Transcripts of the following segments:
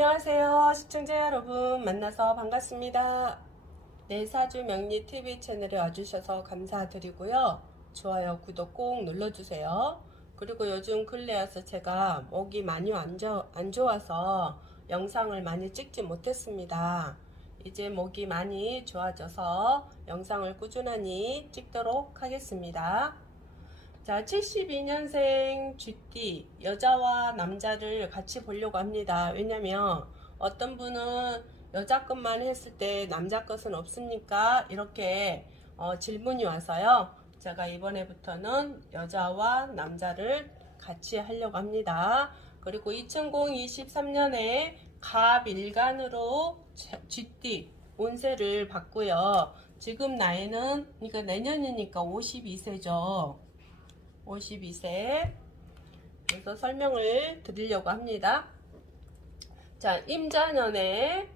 안녕하세요. 시청자 여러분 만나서 반갑습니다. 내 사주 명리 TV 채널에 와주셔서 감사드리고요. 좋아요, 구독 꼭 눌러주세요. 그리고 요즘 근래 와서 제가 목이 많이 안 좋아서 영상을 많이 찍지 못했습니다. 이제 목이 많이 좋아져서 영상을 꾸준히 찍도록 하겠습니다. 자, 72년생 쥐띠 여자와 남자를 같이 보려고 합니다. 왜냐면 어떤 분은 여자 것만 했을 때 남자 것은 없습니까? 이렇게 질문이 와서요. 제가 이번에부터는 여자와 남자를 같이 하려고 합니다. 그리고 2023년에 갑일간으로 쥐띠 운세를 봤고요. 지금 나이는 그러니까 내년이니까 52세죠. 52세. 그래서 설명을 드리려고 합니다. 자, 임자년에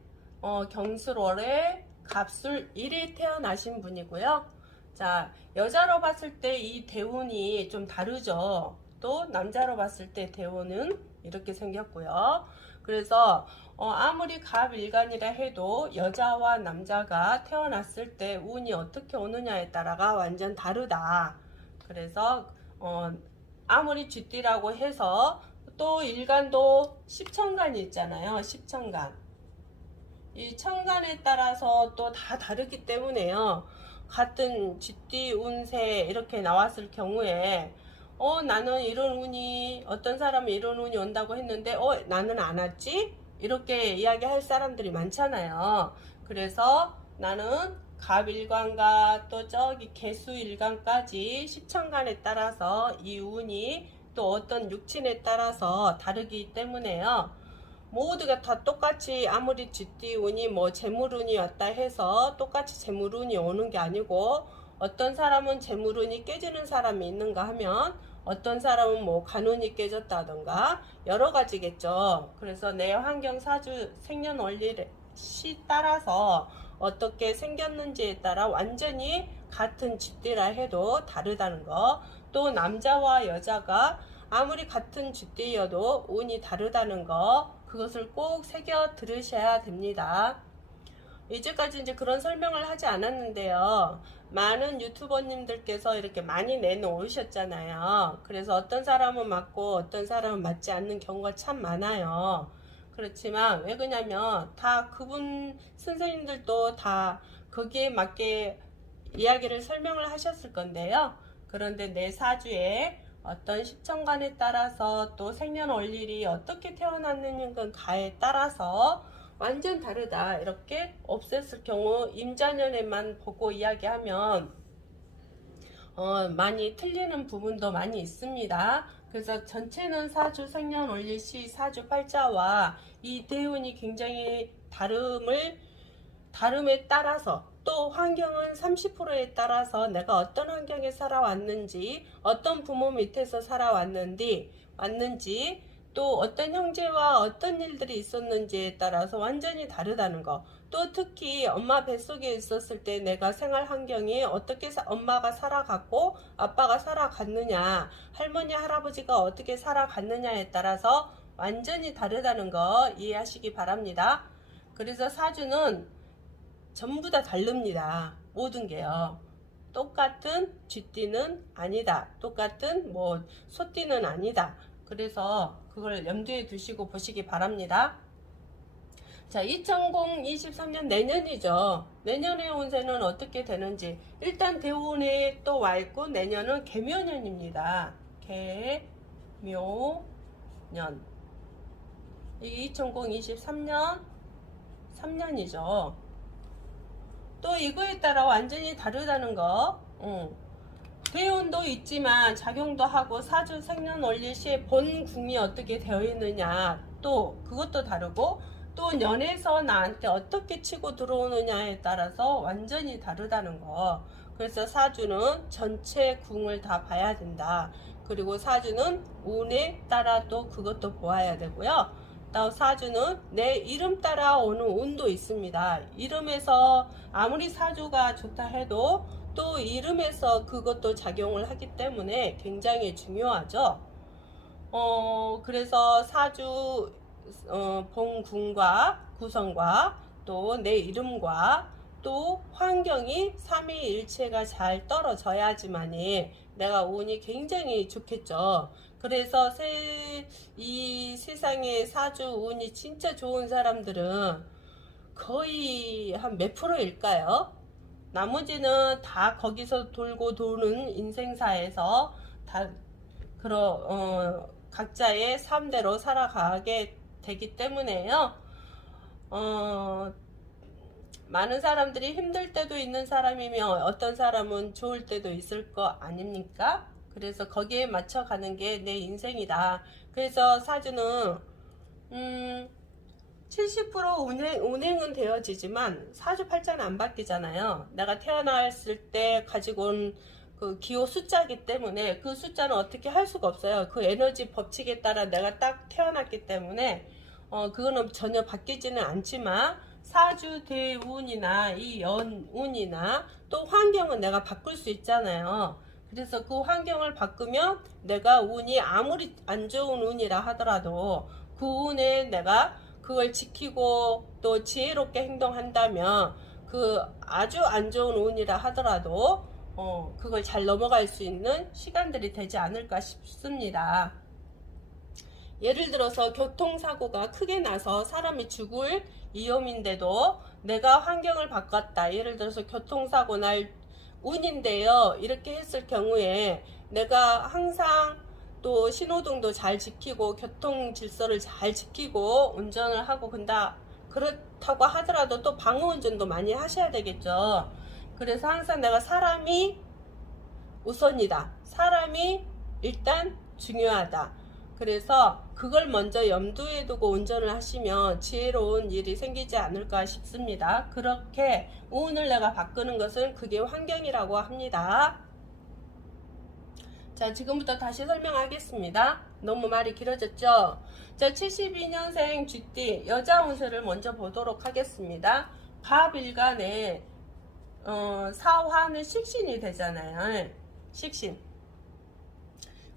경술월에 갑술 1일 태어나신 분이고요. 자, 여자로 봤을 때 이 대운이 좀 다르죠. 또 남자로 봤을 때 대운은 이렇게 생겼고요. 그래서 아무리 갑일간이라 해도 여자와 남자가 태어났을 때 운이 어떻게 오느냐에 따라가 완전 다르다. 그래서 아무리 쥐띠라고 해서 또 일간도 십천간이 있잖아요. 십천간. 이 천간에 따라서 또 다 다르기 때문에요. 같은 쥐띠 운세 이렇게 나왔을 경우에 나는 이런 운이 어떤 사람은 이런 운이 온다고 했는데 나는 안 왔지? 이렇게 이야기할 사람들이 많잖아요. 그래서 나는 갑일간과 또 저기 개수일간까지 십천간에 따라서 이 운이 또 어떤 육친에 따라서 다르기 때문에요. 모두가 다 똑같이 아무리 쥐띠 운이 뭐 재물운이 왔다 해서 똑같이 재물운이 오는 게 아니고 어떤 사람은 재물운이 깨지는 사람이 있는가 하면 어떤 사람은 뭐 간운이 깨졌다던가 여러 가지겠죠. 그래서 내 환경 사주 생년월일에 따라서 어떻게 생겼는지에 따라 완전히 같은 쥐띠라 해도 다르다는 거. 또 남자와 여자가 아무리 같은 쥐띠여도 운이 다르다는 거. 그것을 꼭 새겨 들으셔야 됩니다. 이제까지 이제 그런 설명을 하지 않았는데요. 많은 유튜버님들께서 이렇게 많이 내놓으셨잖아요. 그래서 어떤 사람은 맞고 어떤 사람은 맞지 않는 경우가 참 많아요. 그렇지만 왜 그러냐면 다 그분 선생님들도 다 거기에 맞게 이야기를 설명을 하셨을 건데요. 그런데 내 사주에 어떤 십천간에 따라서 또 생년월일이 어떻게 태어났는가에 따라서 완전 다르다 이렇게 없앴을 경우 임자년에만 보고 이야기하면 많이 틀리는 부분도 많이 있습니다. 그래서 전체는 사주 생년월일 시 사주 팔자와 이 대운이 굉장히 다름에 따라서 또 환경은 30%에 따라서 내가 어떤 환경에 살아왔는지 어떤 부모 밑에서 살아왔는지 또 어떤 형제와 어떤 일들이 있었는지에 따라서 완전히 다르다는 거. 또 특히 엄마 뱃속에 있었을 때 내가 생활 환경이 어떻게 엄마가 살아갔고 아빠가 살아갔느냐, 할머니 할아버지가 어떻게 살아갔느냐에 따라서 완전히 다르다는 거 이해하시기 바랍니다. 그래서 사주는 전부 다 다릅니다. 모든 게요. 똑같은 쥐띠는 아니다. 똑같은 뭐 소띠는 아니다. 그래서 그걸 염두에 두시고 보시기 바랍니다. 자, 2023년 내년이죠. 내년의 운세는 어떻게 되는지. 일단 대운에 또 와 있고 내년은 개묘년입니다. 개묘년. 이 2023년 3년이죠. 또 이거에 따라 완전히 다르다는 거. 대운도 있지만 작용도 하고 사주 생년월일 시에 본궁이 어떻게 되어 있느냐 또 그것도 다르고 또 년에서 나한테 어떻게 치고 들어오느냐에 따라서 완전히 다르다는 거. 그래서 사주는 전체 궁을 다 봐야 된다. 그리고 사주는 운에 따라 또 그것도 보아야 되고요. 또 사주는 내 이름 따라 오는 운도 있습니다. 이름에서 아무리 사주가 좋다 해도 또 이름에서 그것도 작용을 하기 때문에 굉장히 중요하죠. 그래서 사주 본 군과 구성과 또 내 이름과 또 환경이 삼위일체가 잘 떨어져야지만이 내가 운이 굉장히 좋겠죠. 그래서 이 세상에 사주 운이 진짜 좋은 사람들은 거의 한 몇 프로일까요? 나머지는 다 거기서 돌고 도는 인생사에서 다 각자의 삶대로 살아가게 되기 때문에요. 많은 사람들이 힘들 때도 있는 사람이며 어떤 사람은 좋을 때도 있을 거 아닙니까? 그래서 거기에 맞춰 가는 게 내 인생이다. 그래서 사주는 70% 운행은 되어지지만 사주팔자는 안 바뀌잖아요. 내가 태어났을 때 가지고 온 그 기호 숫자이기 때문에 그 숫자는 어떻게 할 수가 없어요. 그 에너지 법칙에 따라 내가 딱 태어났기 때문에 그거는 전혀 바뀌지는 않지만 사주 대운이나 이 연운이나 또 환경은 내가 바꿀 수 있잖아요. 그래서 그 환경을 바꾸면 내가 운이 아무리 안 좋은 운이라 하더라도 그 운에 내가 그걸 지키고 또 지혜롭게 행동한다면 그 아주 안 좋은 운이라 하더라도 그걸 잘 넘어갈 수 있는 시간들이 되지 않을까 싶습니다. 예를 들어서 교통사고가 크게 나서 사람이 죽을 위험인데도 내가 환경을 바꿨다. 예를 들어서 교통사고 날 운인데요. 이렇게 했을 경우에 내가 항상 또 신호등도 잘 지키고 교통 질서를 잘 지키고 운전을 하고 그렇다고 하더라도 또 방어운전도 많이 하셔야 되겠죠. 그래서 항상 내가 사람이 우선이다. 사람이 일단 중요하다. 그래서 그걸 먼저 염두에 두고 운전을 하시면 지혜로운 일이 생기지 않을까 싶습니다. 그렇게 운을 내가 바꾸는 것은 그게 환경이라고 합니다. 자, 지금부터 다시 설명하겠습니다. 너무 말이 길어졌죠? 자, 72년생 쥐띠 여자 운세를 먼저 보도록 하겠습니다. 갑일간에 사화는 식신이 되잖아요. 식신.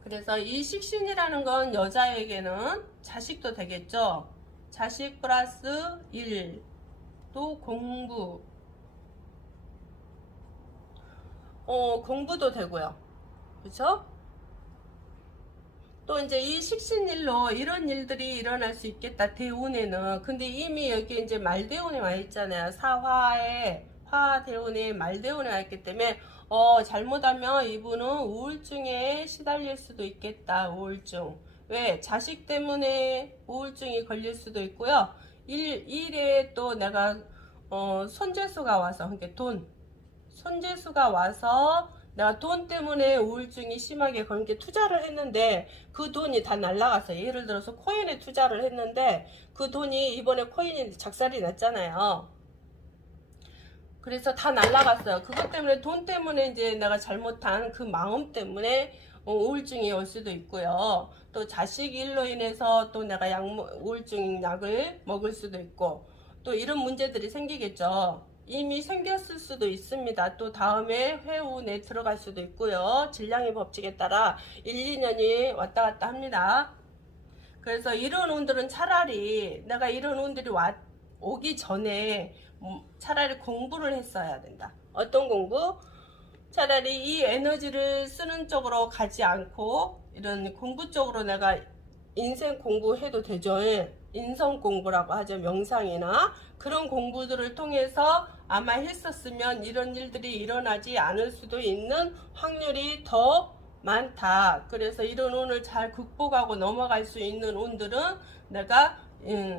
그래서 이 식신이라는 건 여자에게는 자식도 되겠죠. 자식 플러스 일, 또 공부. 공부도 되고요. 그렇죠? 또 이제 이 식신일로 이런 일들이 일어날 수 있겠다. 대운에는. 근데 이미 여기 이제 말대운에 와 있잖아요. 사화에 화대운에 말대운에 와 있기 때문에 잘못하면 이분은 우울증에 시달릴 수도 있겠다. 우울증. 왜? 자식 때문에 우울증이 걸릴 수도 있고요. 일에 또 내가 손재수가 와서 그러니까 손재수가 와서 내가 돈 때문에 우울증이 심하게 그런 게 투자를 했는데 그 돈이 다 날라갔어요. 예를 들어서 코인에 투자를 했는데 그 돈이 이번에 코인이 작살이 났잖아요. 그래서 다 날라갔어요. 그것 때문에 돈 때문에 이제 내가 잘못한 그 마음 때문에 우울증이 올 수도 있고요. 또 자식 일로 인해서 또 내가 우울증 약을 먹을 수도 있고 또 이런 문제들이 생기겠죠. 이미 생겼을 수도 있습니다. 또 다음에 회운에 들어갈 수도 있고요. 질량의 법칙에 따라 1, 2년이 왔다 갔다 합니다. 그래서 이런 운들은 차라리 내가 이런 운들이 오기 전에 차라리 공부를 했어야 된다. 어떤 공부? 차라리 이 에너지를 쓰는 쪽으로 가지 않고 이런 공부 쪽으로 내가 인생 공부해도 되죠. 인성 공부라고 하죠. 명상이나 그런 공부들을 통해서 아마 했었으면 이런 일들이 일어나지 않을 수도 있는 확률이 더 많다. 그래서 이런 운을 잘 극복하고 넘어갈 수 있는 운들은 내가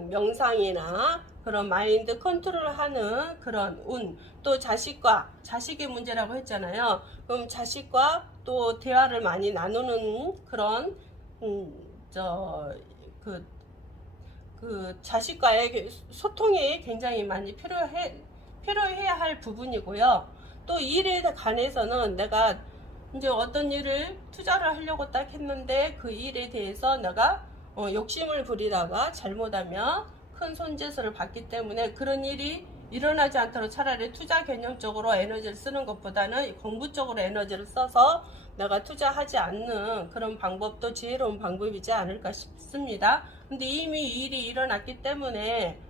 명상이나 그런 마인드 컨트롤 하는 그런 운, 또 자식의 문제라고 했잖아요. 그럼 자식과 또 대화를 많이 나누는 그런 그 자식과의 소통이 굉장히 많이 필요해야 할 부분이고요. 또 일에 관해서는 내가 이제 어떤 일을 투자를 하려고 딱 했는데 그 일에 대해서 내가 욕심을 부리다가 잘못하면 큰 손재수를 받기 때문에 그런 일이 일어나지 않도록 차라리 투자 개념적으로 에너지를 쓰는 것보다는 공부 쪽으로 에너지를 써서 내가 투자하지 않는 그런 방법도 지혜로운 방법이지 않을까 싶습니다. 근데 이미 이 일이 일어났기 때문에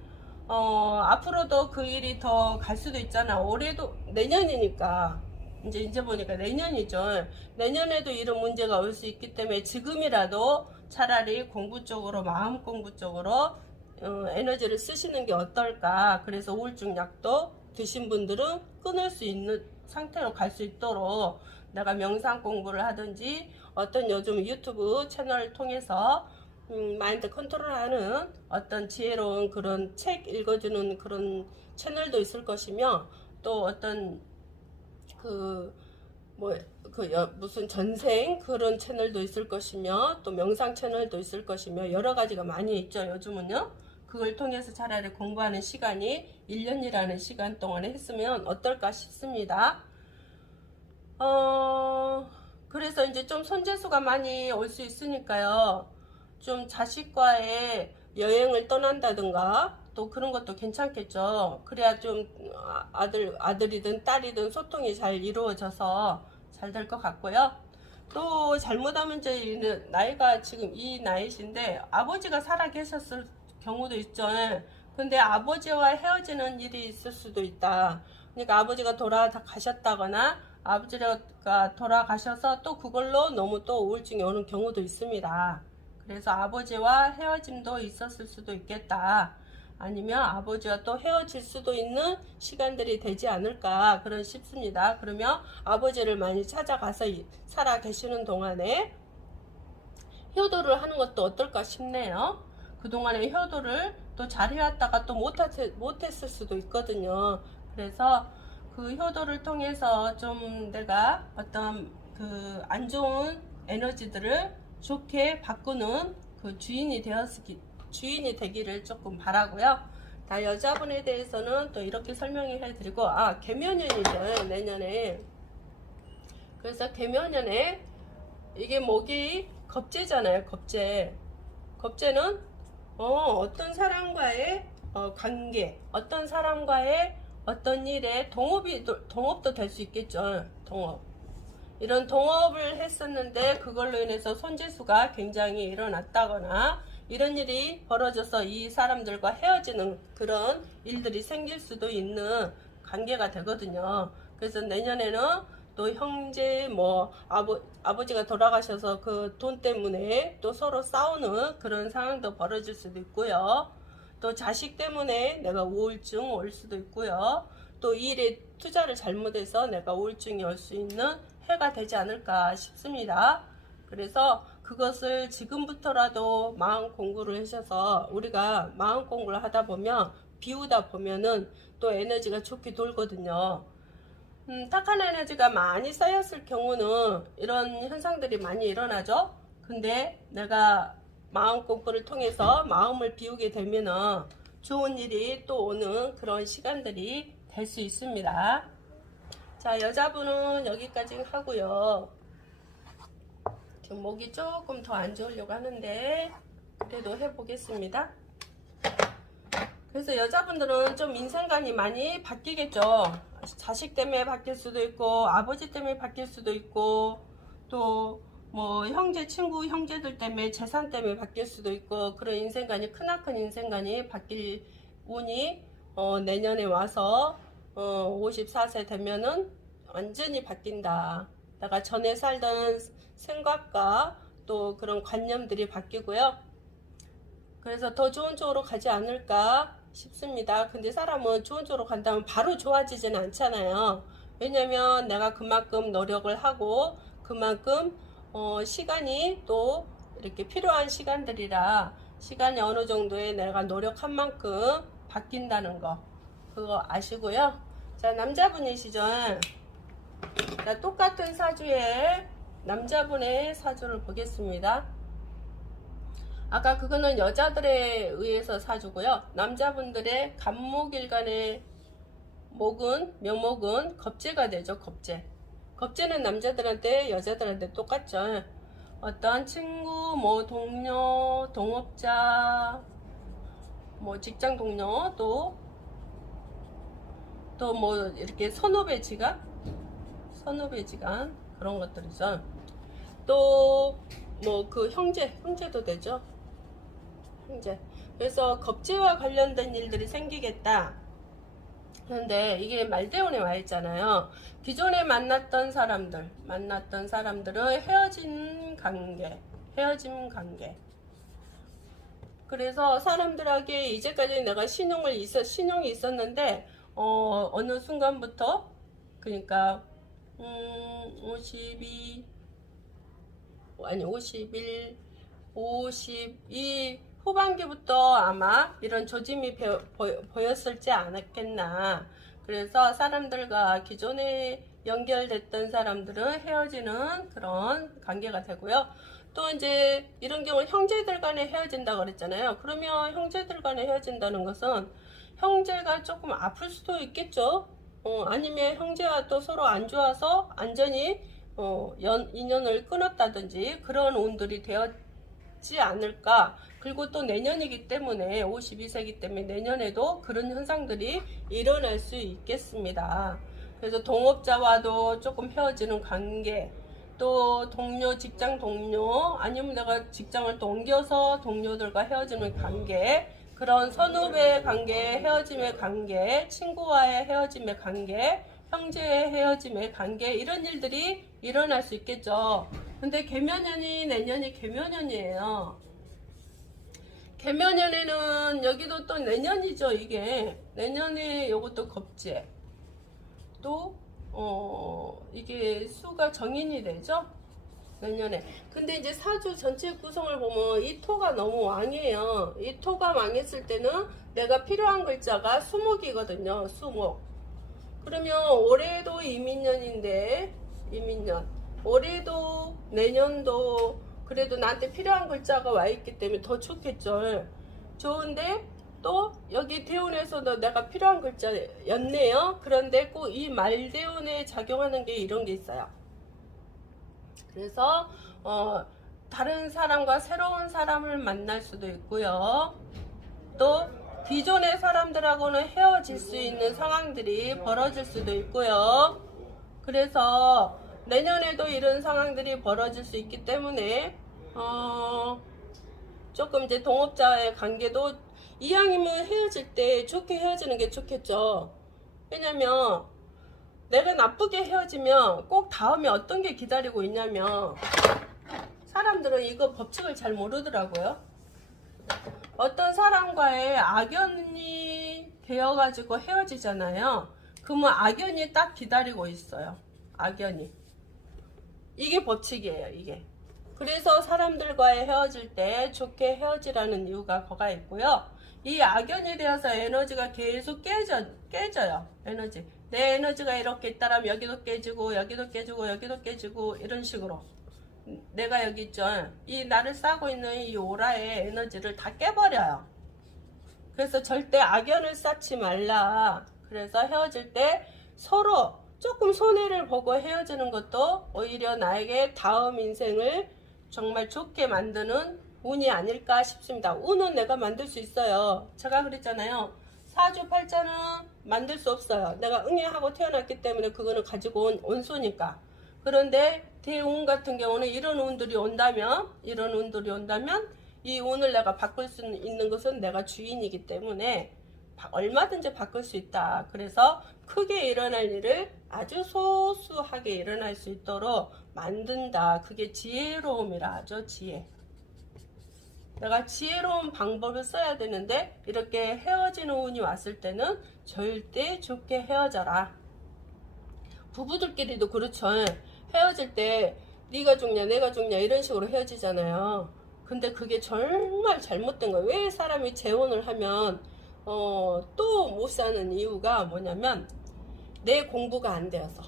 앞으로도 그 일이 더 갈 수도 있잖아. 올해도 내년이니까 이제 보니까 내년이죠. 내년에도 이런 문제가 올 수 있기 때문에 지금이라도 차라리 공부 쪽으로, 마음 공부 쪽으로 에너지를 쓰시는 게 어떨까. 그래서 우울증 약도 드신 분들은 끊을 수 있는 상태로 갈 수 있도록 내가 명상 공부를 하든지 어떤 요즘 유튜브 채널을 통해서 마인드 컨트롤하는 어떤 지혜로운 그런 책 읽어주는 그런 채널도 있을 것이며, 또 어떤 무슨 전생 그런 채널도 있을 것이며, 또 명상 채널도 있을 것이며, 여러 가지가 많이 있죠 요즘은요. 그걸 통해서 차라리 공부하는 시간이 1년이라는 시간 동안에 했으면 어떨까 싶습니다. 그래서 이제 좀 손재수가 많이 올 수 있으니까요. 좀 자식과의 여행을 떠난다든가 또 그런 것도 괜찮겠죠. 그래야 좀 아들이든 딸이든 소통이 잘 이루어져서 잘 될 것 같고요. 또 잘못하면 이제 나이가 지금 이 나이신데 아버지가 살아 계셨을 경우도 있죠. 근데 아버지와 헤어지는 일이 있을 수도 있다. 그러니까 아버지가 돌아가셨다거나 아버지가 돌아가셔서 또 그걸로 너무 또 우울증이 오는 경우도 있습니다. 그래서 아버지와 헤어짐도 있었을 수도 있겠다. 아니면 아버지와 또 헤어질 수도 있는 시간들이 되지 않을까 그런 싶습니다. 그러면 아버지를 많이 찾아가서 살아 계시는 동안에 효도를 하는 것도 어떨까 싶네요. 그동안에 효도를 또 잘 해왔다가 또 못했을 수도 있거든요. 그래서 그 효도를 통해서 좀 내가 어떤 그 안 좋은 에너지들을 좋게 바꾸는 그 주인이 되기를 조금 바라고요. 다 여자분에 대해서는 또 이렇게 설명해 드리고, 개묘년이죠 내년에. 그래서 개묘년에 이게 목이 겁재잖아요. 겁재는 어떤 사람과의 관계, 어떤 사람과의 어떤 일에 동업도 될 수 있겠죠. 이런 동업을 했었는데 그걸로 인해서 손재수가 굉장히 일어났다거나 이런 일이 벌어져서 이 사람들과 헤어지는 그런 일들이 생길 수도 있는 관계가 되거든요. 그래서 내년에는 또 형제 아버지가 돌아가셔서 그 돈 때문에 또 서로 싸우는 그런 상황도 벌어질 수도 있고요. 또 자식 때문에 내가 우울증 올 수도 있고요. 또 일에 투자를 잘못해서 내가 우울증이 올 수 있는 해가 되지 않을까 싶습니다. 그래서 그것을 지금부터라도 마음 공부를 하셔서, 우리가 마음 공부를 하다 보면 비우다 보면은 또 에너지가 좋게 돌거든요. 탁한 에너지가 많이 쌓였을 경우는 이런 현상들이 많이 일어나죠. 근데 내가 마음 공부를 통해서 마음을 비우게 되면은 좋은 일이 또 오는 그런 시간들이 될 수 있습니다. 자, 여자분은 여기까지 하고요. 지금 목이 조금 더 안 좋으려고 하는데 그래도 해보겠습니다. 그래서 여자분들은 좀 인생관이 많이 바뀌겠죠. 자식 때문에 바뀔 수도 있고, 아버지 때문에 바뀔 수도 있고, 또 뭐 형제들 때문에, 재산 때문에 바뀔 수도 있고, 그런 인생관이, 크나큰 인생관이 바뀔 운이 내년에 와서 54세 되면은 완전히 바뀐다. 내가 전에 살던 생각과 또 그런 관념들이 바뀌고요. 그래서 더 좋은 쪽으로 가지 않을까 싶습니다. 근데 사람은 좋은 쪽으로 간다면 바로 좋아지지는 않잖아요. 왜냐면 내가 그만큼 노력을 하고 그만큼 시간이 또 이렇게 필요한 시간들이라, 시간이 어느 정도에 내가 노력한 만큼 바뀐다는 거, 그거 아시고요. 자, 남자분이시죠. 자, 똑같은 사주에 남자분의 사주를 보겠습니다. 아까 그거는 여자들에 의해서 사주고요. 남자분들의 간목일간의 묘목은 겁재가 되죠. 겁재는 남자들한테 여자들한테 똑같죠. 어떤 친구, 동료, 동업자, 직장 동료, 또 이렇게 선후배 지간 그런 것들이죠. 또 그 형제도 되죠. 이제 그래서 겁재와 관련된 일들이 생기겠다. 그런데 이게 말대운에 와 있잖아요. 기존에 만났던 사람들은 헤어진 관계. 그래서 사람들에게 이제까지 내가 신용이 있었는데, 어느 순간부터, 그러니까, 51, 52 후반기부터 아마 이런 조짐이 보였을지 않았겠나. 그래서 사람들과 기존에 연결됐던 사람들은 헤어지는 그런 관계가 되고요. 또 이제 이런 경우 형제들 간에 헤어진다고 그랬잖아요. 그러면 형제들 간에 헤어진다는 것은 형제가 조금 아플 수도 있겠죠. 아니면 형제와 또 서로 안 좋아서 완전히 인연을 끊었다든지 그런 운들이 되었지 않을까. 그리고 또 내년이기 때문에 52세기 때문에 내년에도 그런 현상들이 일어날 수 있겠습니다. 그래서 동업자와도 조금 헤어지는 관계, 또 동료, 직장 동료, 아니면 내가 직장을 또 옮겨서 동료들과 헤어지는 관계, 그런 선후배 관계, 헤어짐의 관계, 친구와의 헤어짐의 관계, 형제의 헤어짐의 관계, 이런 일들이 일어날 수 있겠죠. 근데 개묘년이 내년이 개묘년이에요. 개묘년에는 여기도 또 내년이죠. 이게 내년에 요것도 겁재, 또 이게 수가 정인이 되죠. 내년에. 근데 이제 사주 전체 구성을 보면 이 토가 너무 왕이에요. 이 토가 왕했을 때는 내가 필요한 글자가 수목이거든요. 수목. 그러면 올해도 이민년인데, 이민년. 올해도 내년도 그래도 나한테 필요한 글자가 와 있기 때문에 더 좋겠죠. 좋은데 또 여기 대운에서도 내가 필요한 글자였네요. 그런데 꼭 이 말대운에 작용하는 게 이런 게 있어요. 그래서 다른 사람과 새로운 사람을 만날 수도 있고요. 또 기존의 사람들하고는 헤어질 수 있는 상황들이 벌어질 수도 있고요. 그래서 내년에도 이런 상황들이 벌어질 수 있기 때문에 조금 이제 동업자의 관계도 이왕이면 헤어질 때 좋게 헤어지는 게 좋겠죠. 왜냐면 내가 나쁘게 헤어지면 꼭 다음에 어떤 게 기다리고 있냐면, 사람들은 이거 법칙을 잘 모르더라고요. 어떤 사람과의 악연이 되어가지고 헤어지잖아요. 그러면 악연이 딱 기다리고 있어요. 악연이. 이게 법칙이에요. 이게. 그래서 사람들과의 헤어질 때 좋게 헤어지라는 이유가 거가 있고요. 이 악연이 되어서 에너지가 계속 깨져요. 에너지. 내 에너지가 이렇게 있다라면 여기도 깨지고 여기도 깨지고 여기도 깨지고 이런 식으로 내가 여기 있죠. 이 나를 싸고 있는 이 오라의 에너지를 다 깨버려요. 그래서 절대 악연을 쌓지 말라. 그래서 헤어질 때 서로 조금 손해를 보고 헤어지는 것도 오히려 나에게 다음 인생을 정말 좋게 만드는 운이 아닐까 싶습니다. 운은 내가 만들 수 있어요. 제가 그랬잖아요. 사주팔자는 만들 수 없어요. 내가 응애하고 태어났기 때문에 그거는 가지고 온 온수니까. 그런데 대운 같은 경우는 이런 운들이 온다면 이 운을 내가 바꿀 수 있는 것은 내가 주인이기 때문에 얼마든지 바꿀 수 있다. 그래서 크게 일어날 일을 아주 소소하게 일어날 수 있도록 만든다. 그게 지혜로움이라 하죠. 지혜. 내가 지혜로운 방법을 써야 되는데 이렇게 헤어지는 운이 왔을 때는 절대 좋게 헤어져라. 부부들끼리도 그렇죠. 헤어질 때 네가 죽냐 내가 죽냐 이런 식으로 헤어지잖아요. 근데 그게 정말 잘못된 거예요. 왜 사람이 재혼을 하면 또 못 사는 이유가 뭐냐면 내 공부가 안 되어서,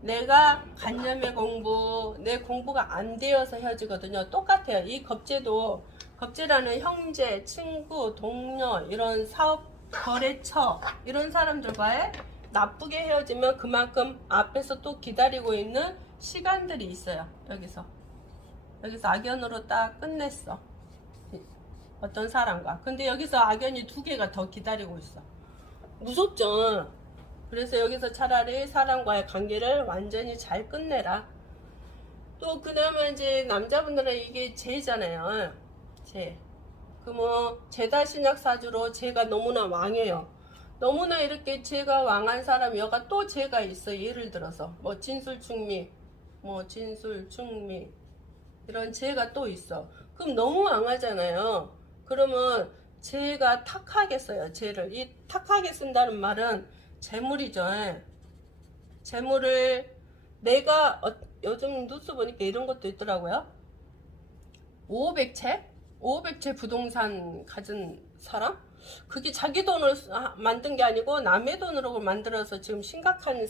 내가 간념의 공부, 내 공부가 안 되어서 헤어지거든요. 똑같아요. 이 겁재라는 형제, 친구, 동료, 이런 사업, 거래처 이런 사람들과의 나쁘게 헤어지면 그만큼 앞에서 또 기다리고 있는 시간들이 있어요. 여기서 악연으로 딱 끝냈어. 어떤 사람과. 근데 여기서 악연이 2개가 더 기다리고 있어. 무섭죠. 그래서 여기서 차라리 사람과의 관계를 완전히 잘 끝내라. 또 그 다음에 이제 남자분들은 이게 재잖아요. 재. 그러면 제다신약 사주로 제가 너무나 왕이에요. 너무나 이렇게 제가 왕한 사람이 여가 또 제가 있어. 예를 들어서 뭐 진술충미, 뭐 진술충미 이런 제가 또 있어. 그럼 너무 왕하잖아요. 그러면 제가 탁하게 써요. 제를. 이 탁하게 쓴다는 말은 재물이죠. 재물을 내가 요즘 뉴스 보니까 이런 것도 있더라고요. 500채 부동산 가진 사람? 그게 자기 돈을 만든 게 아니고 남의 돈으로 만들어서 지금 심각한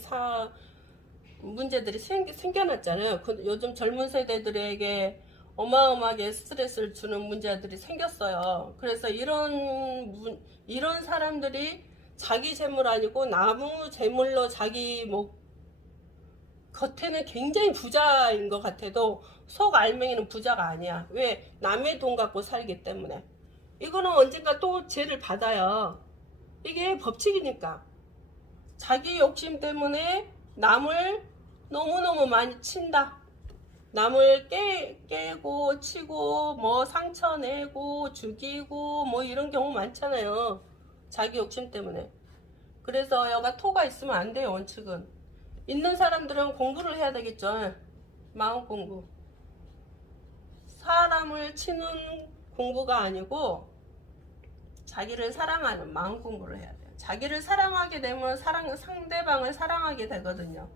문제들이 생겨났잖아요. 요즘 젊은 세대들에게 어마어마하게 스트레스를 주는 문제들이 생겼어요. 그래서 이런 사람들이 자기 재물 아니고 나무 재물로 자기 뭐 겉에는 굉장히 부자인 것 같아도 속 알맹이는 부자가 아니야. 왜? 남의 돈 갖고 살기 때문에. 이거는 언젠가 또 죄를 받아요. 이게 법칙이니까. 자기 욕심 때문에 남을 너무너무 많이 친다. 남을 깨고 치고 뭐 상처 내고 죽이고 뭐 이런 경우 많잖아요. 자기 욕심 때문에. 그래서 여가 토가 있으면 안 돼요. 원칙은. 있는 사람들은 공부를 해야 되겠죠. 마음 공부. 사람을 치는 공부가 아니고 자기를 사랑하는 마음 공부를 해야 돼요. 자기를 사랑하게 되면 상대방을 사랑하게 되거든요.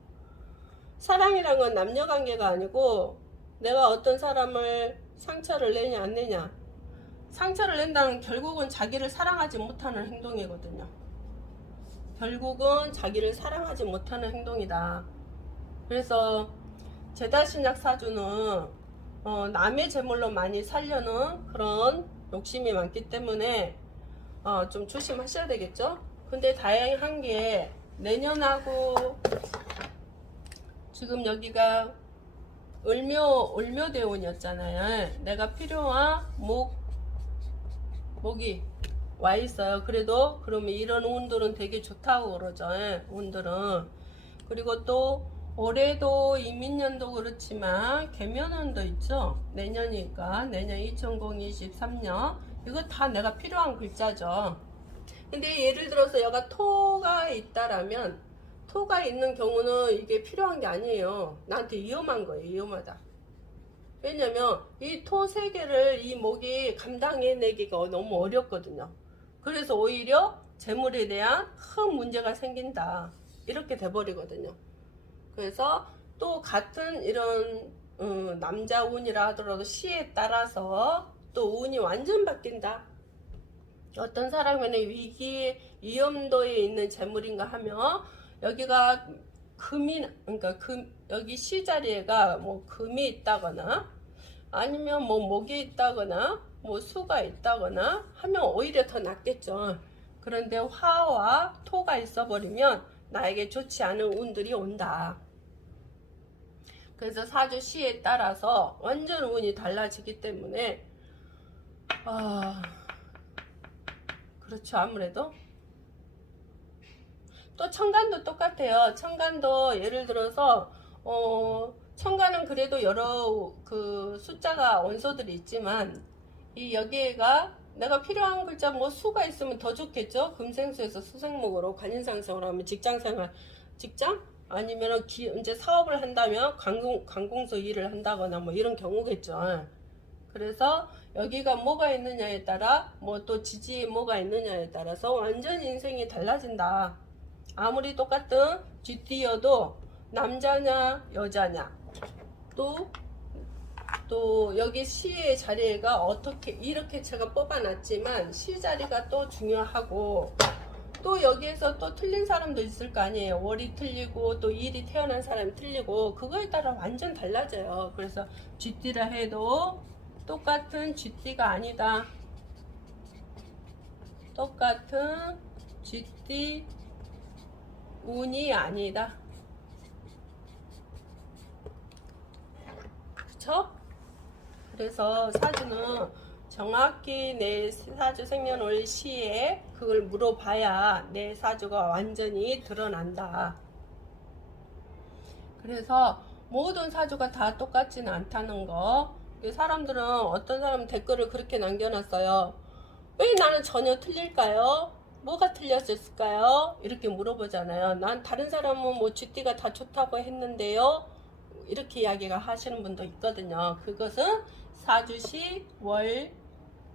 사랑이란 건 남녀관계가 아니고 내가 어떤 사람을 상처를 내냐 안 내냐. 상처를 낸다는 결국은 자기를 사랑하지 못하는 행동이거든요. 결국은 자기를 사랑하지 못하는 행동이다. 그래서 제다신약 사주는 남의 재물로 많이 살려는 그런 욕심이 많기 때문에 좀 조심하셔야 되겠죠. 근데 다행한 게 내년하고 지금 여기가 을묘대운이었잖아요. 내가 필요한 목이 와 있어요. 그래도 그러면 이런 운들은 되게 좋다고 그러죠. 운들은. 그리고 또 올해도 이민년도 그렇지만 개면운도 있죠. 내년이니까 내년 2023년 이거 다 내가 필요한 글자죠. 근데 예를 들어서 여가 토가 있다라면 토가 있는 경우는 이게 필요한 게 아니에요. 나한테 위험한 거예요. 위험하다. 왜냐면 이 토 세 개를 이 목이 감당해내기가 너무 어렵거든요. 그래서 오히려 재물에 대한 큰 문제가 생긴다. 이렇게 돼버리거든요. 그래서 또 같은 이런 남자 운이라 하더라도 시에 따라서 또 운이 완전 바뀐다. 어떤 사람은 위기 위험도에 있는 재물인가 하면 여기가 그러니까 여기 시 자리에가 뭐 금이 있다거나 아니면 뭐 목이 있다거나 뭐 수가 있다거나 하면 오히려 더 낫겠죠. 그런데 화와 토가 있어 버리면 나에게 좋지 않은 운들이 온다. 그래서 사주 시에 따라서 완전 운이 달라지기 때문에 그렇죠. 아무래도 또 천간도 똑같아요. 천간도 예를 들어서 천간은 그래도 여러 그 숫자가 원소들이 있지만 이 여기가 내가 필요한 글자 뭐 수가 있으면 더 좋겠죠. 금생수에서 수생목으로 관인상승을 하면 직장 아니면 이제 사업을 한다면 관공서 일을 한다거나 뭐 이런 경우겠죠. 그래서 여기가 뭐가 있느냐에 따라 뭐 또 지지에 뭐가 있느냐에 따라서 완전 인생이 달라진다. 아무리 똑같은 쥐띠여도 남자냐 여자냐 또 여기 시의 자리가 어떻게 이렇게 제가 뽑아놨지만 시 자리가 또 중요하고 또 여기에서 또 틀린 사람도 있을 거 아니에요. 월이 틀리고 또 일이 태어난 사람이 틀리고 그거에 따라 완전 달라져요. 그래서 쥐띠라 해도 똑같은 쥐띠가 아니다. 똑같은 쥐띠 운이 아니다. 그쵸? 그래서 사주는 정확히 내 사주 생년월 시에 그걸 물어봐야 내 사주가 완전히 드러난다. 그래서 모든 사주가 다 똑같지는 않다는 거. 사람들은 어떤 사람 댓글을 그렇게 남겨놨어요. 왜 나는 전혀 틀릴까요? 뭐가 틀렸을까요? 이렇게 물어보잖아요. 난 다른 사람은 뭐 쥐띠가 다 좋다고 했는데요. 이렇게 이야기가 하시는 분도 있거든요. 그것은 사주시, 월,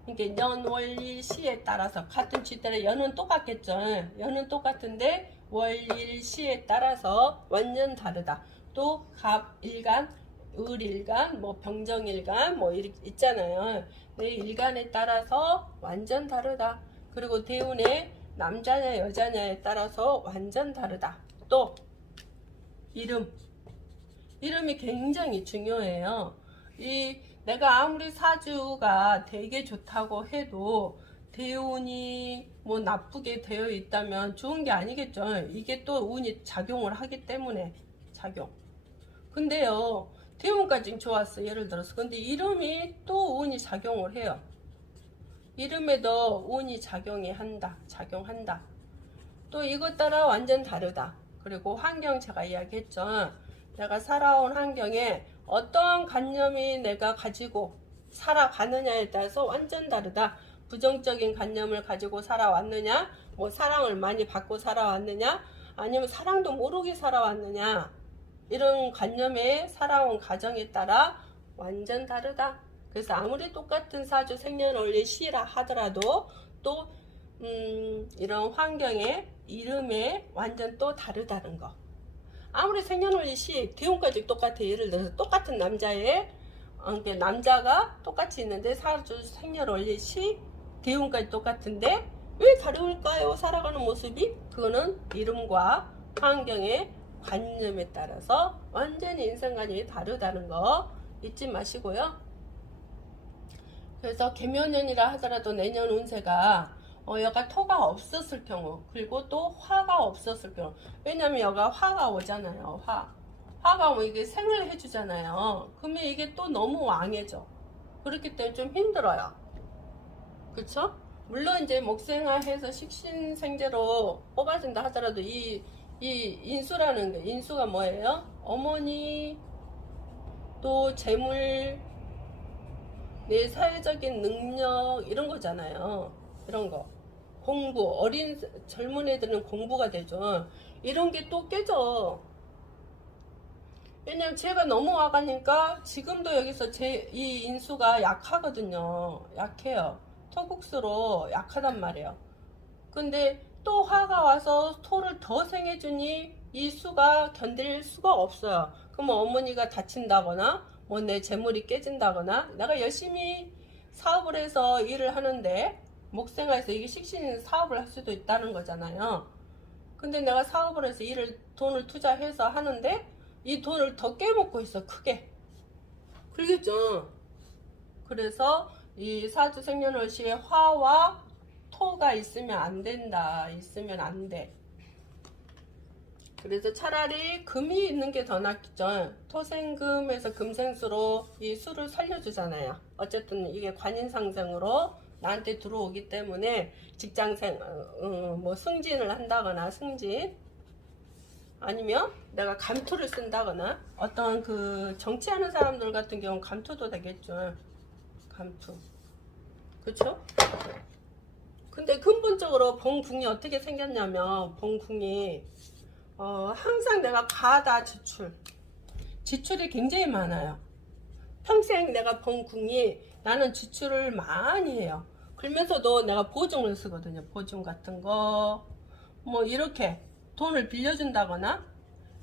이게 년, 월, 일, 시에 따라서 같은 쥐띠라 연은 똑같겠죠. 연은 똑같은데 월, 일, 시에 따라서 완전 다르다. 또 갑, 일간, 을, 일간, 뭐 병정, 일간 뭐 이렇게 있잖아요. 내 일간에 따라서 완전 다르다. 그리고 대운의 남자냐 여자냐에 따라서 완전 다르다. 또 이름이 굉장히 중요해요. 내가 아무리 사주가 되게 좋다고 해도 대운이 뭐 나쁘게 되어 있다면 좋은 게 아니겠죠. 이게 또 운이 작용을 하기 때문에 작용. 근데요, 대운까지는 좋았어. 예를 들어서. 근데 이름이 또 운이 작용을 해요. 이름에도 운이 작용한다. 또 이것 따라 완전 다르다. 그리고 환경 제가 이야기했죠. 내가 살아온 환경에 어떤 관념이 내가 가지고 살아가느냐에 따라서 완전 다르다. 부정적인 관념을 가지고 살아왔느냐, 뭐 사랑을 많이 받고 살아왔느냐, 아니면 사랑도 모르게 살아왔느냐, 이런 관념에 살아온 가정에 따라 완전 다르다. 그래서 아무리 똑같은 사주 생년월일 시라 하더라도 또 이런 환경에 이름에 완전 또 다르다는 거. 아무리 생년월일 시 대운까지 똑같아. 예를 들어서 똑같은 남자의 남자가 똑같이 있는데 사주 생년월일 시 대운까지 똑같은데 왜 다를까요? 살아가는 모습이? 그거는 이름과 환경의 관념에 따라서 완전히 인생관이 다르다는 거 잊지 마시고요. 그래서 개묘년이라 하더라도 내년 운세가 여가 토가 없었을 경우, 그리고 또 화가 없었을 경우. 왜냐면 여가 화가 오잖아요. 화가 오면 이게 생을 해주잖아요. 그러면 이게 또 너무 왕해져. 그렇기 때문에 좀 힘들어요. 그쵸? 물론 이제 목생화해서 식신생재로 뽑아준다 하더라도 이 인수라는 게, 인수가 뭐예요? 어머니, 또 재물, 내 사회적인 능력, 이런 거잖아요. 이런 거. 공부, 젊은 애들은 공부가 되죠. 이런 게 또 깨져. 왜냐면 제가 너무 와가니까 지금도 여기서 이 인수가 약하거든요. 약해요. 토국수로 약하단 말이에요. 근데 또 화가 와서 토를 더 생해주니 이 수가 견딜 수가 없어요. 그럼 어머니가 다친다거나 뭐 내 재물이 깨진다거나, 내가 열심히 사업을 해서 일을 하는데 목생활에서 이게 식신 사업을 할 수도 있다는 거잖아요. 근데 내가 사업을 해서 돈을 투자해서 하는데 이 돈을 더 깨먹고 있어. 크게. 그러겠죠. 그래서 이 사주 생년월시에 화와 토가 있으면 안 된다. 있으면 안 돼. 그래서 차라리 금이 있는 게 더 낫죠. 토생금에서 금생수로 이 수를 살려주잖아요. 어쨌든 이게 관인상생으로 나한테 들어오기 때문에 직장생, 뭐 승진을 한다거나 승진, 아니면 내가 감투를 쓴다거나, 어떤 그 정치하는 사람들 같은 경우는 감투도 되겠죠. 감투. 그쵸? 근데 근본적으로 봉궁이 어떻게 생겼냐면, 봉궁이 항상 내가 가다 지출이 굉장히 많아요. 평생 내가 번 궁이 나는 지출을 많이 해요. 그러면서도 내가 보증을 쓰거든요. 보증 같은 거 뭐 이렇게 돈을 빌려준다거나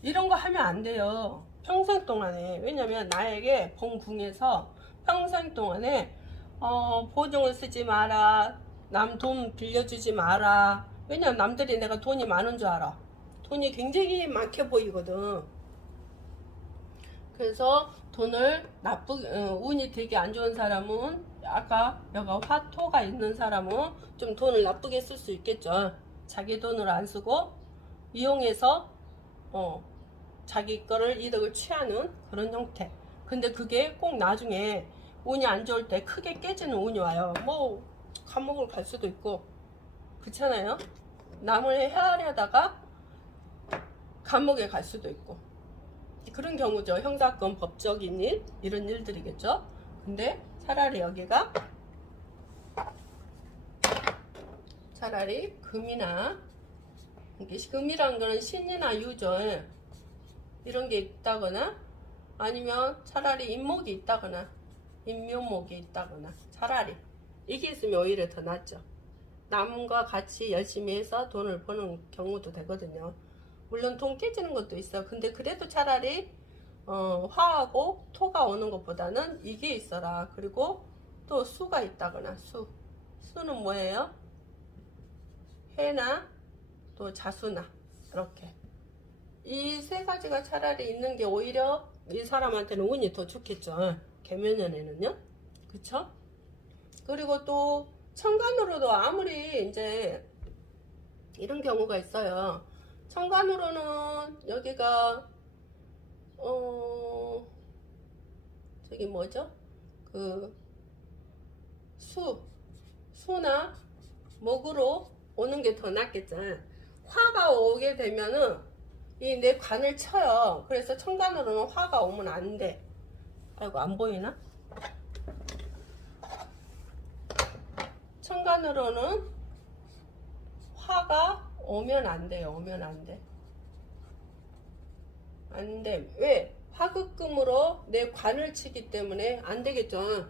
이런 거 하면 안 돼요. 평생 동안에. 왜냐면 나에게 본 궁에서 평생 동안에 보증을 쓰지 마라, 남 돈 빌려주지 마라. 왜냐면 남들이 내가 돈이 많은 줄 알아. 돈이 굉장히 많게 보이거든. 그래서 돈을 운이 되게 안 좋은 사람은, 아까 여가 화토가 있는 사람은 좀 돈을 나쁘게 쓸 수 있겠죠. 자기 돈을 안 쓰고 이용해서 자기 거를 이득을 취하는 그런 형태. 근데 그게 꼭 나중에 운이 안 좋을 때 크게 깨지는 운이 와요. 뭐 감옥을 갈 수도 있고 그렇잖아요. 남을 헤아려다가 감옥에 갈 수도 있고 그런 경우죠. 형사건, 법적인 일, 이런 일들이겠죠. 근데 차라리 여기가 차라리 금이나, 이게 금이란 거는 신이나 유죠. 이런 게 있다거나, 아니면 차라리 인목이 있다거나, 인묘목이 있다거나, 차라리 이게 있으면 오히려 더 낫죠. 남과 같이 열심히 해서 돈을 버는 경우도 되거든요. 물론 돈 깨지는 것도 있어. 근데 그래도 차라리 화하고 토가 오는 것보다는 이게 있어라. 그리고 또 수가 있다거나, 수는 뭐예요? 해나 또 자수나, 이렇게 이 세 가지가 차라리 있는 게 오히려 이 사람한테는 운이 더 좋겠죠. 개묘년에는요. 그쵸? 그리고 또 천간으로도 아무리 이제 이런 경우가 있어요. 천간으로는 여기가 저기 뭐죠? 그 수나 목으로 오는 게 더 낫겠죠. 화가 오게 되면은 이 내 관을 쳐요. 그래서 천간으로는 화가 오면 안 돼. 아이고, 안 보이나? 천간으로는 화가 오면 안 돼요. 오면 안 돼. 안 돼. 왜? 화극금으로 내 관을 치기 때문에 안 되겠죠.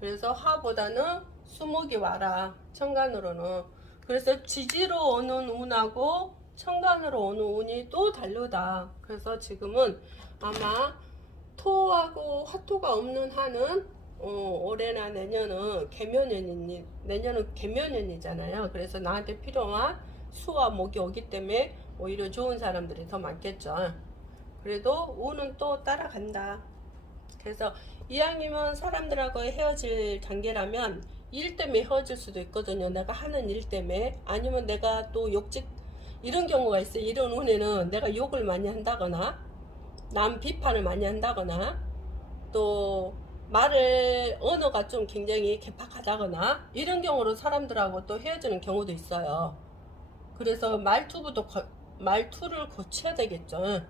그래서 화보다는 수목이 와라. 천간으로는. 그래서 지지로 오는 운하고 천간으로 오는 운이 또 다르다. 그래서 지금은 아마 토하고 화토가 없는 한은 올해나 내년은 내년은 개묘년이잖아요. 그래서 나한테 필요한 수와 목이 오기 때문에 오히려 좋은 사람들이 더 많겠죠. 그래도 운은 또 따라간다. 그래서 이왕이면 사람들하고 헤어질 단계라면 일 때문에 헤어질 수도 있거든요. 내가 하는 일 때문에. 아니면 내가 또 욕짓, 이런 경우가 있어요. 이런 운에는 내가 욕을 많이 한다거나 남 비판을 많이 한다거나 또 말을 언어가 좀 굉장히 개팍하다거나 이런 경우로 사람들하고 또 헤어지는 경우도 있어요. 그래서 말투를 고쳐야 되겠죠.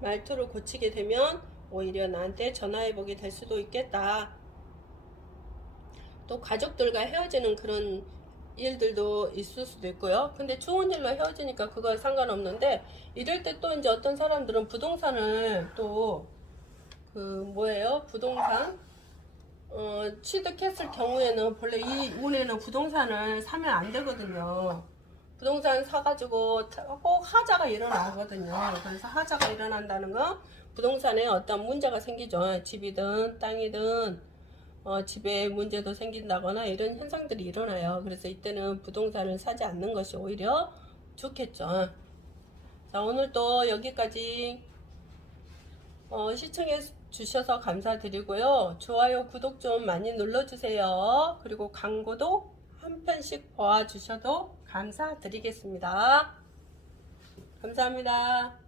말투를 고치게 되면 오히려 나한테 전화해보게 될 수도 있겠다. 또 가족들과 헤어지는 그런 일들도 있을 수도 있고요. 근데 좋은 일로 헤어지니까 그건 상관없는데, 이럴 때 또 이제 어떤 사람들은 부동산을 또 부동산 취득했을 경우에는 원래 이 운에는 부동산을 사면 안 되거든요. 부동산 사가지고 꼭 하자가 일어나거든요. 그래서 하자가 일어난다는 건 부동산에 어떤 문제가 생기죠. 집이든 땅이든 집에 문제도 생긴다거나 이런 현상들이 일어나요. 그래서 이때는 부동산을 사지 않는 것이 오히려 좋겠죠. 자, 오늘도 여기까지 시청해 주셔서 감사드리고요. 좋아요, 구독 좀 많이 눌러주세요. 그리고 광고도 한 편씩 봐주셔도 감사드리겠습니다. 감사합니다.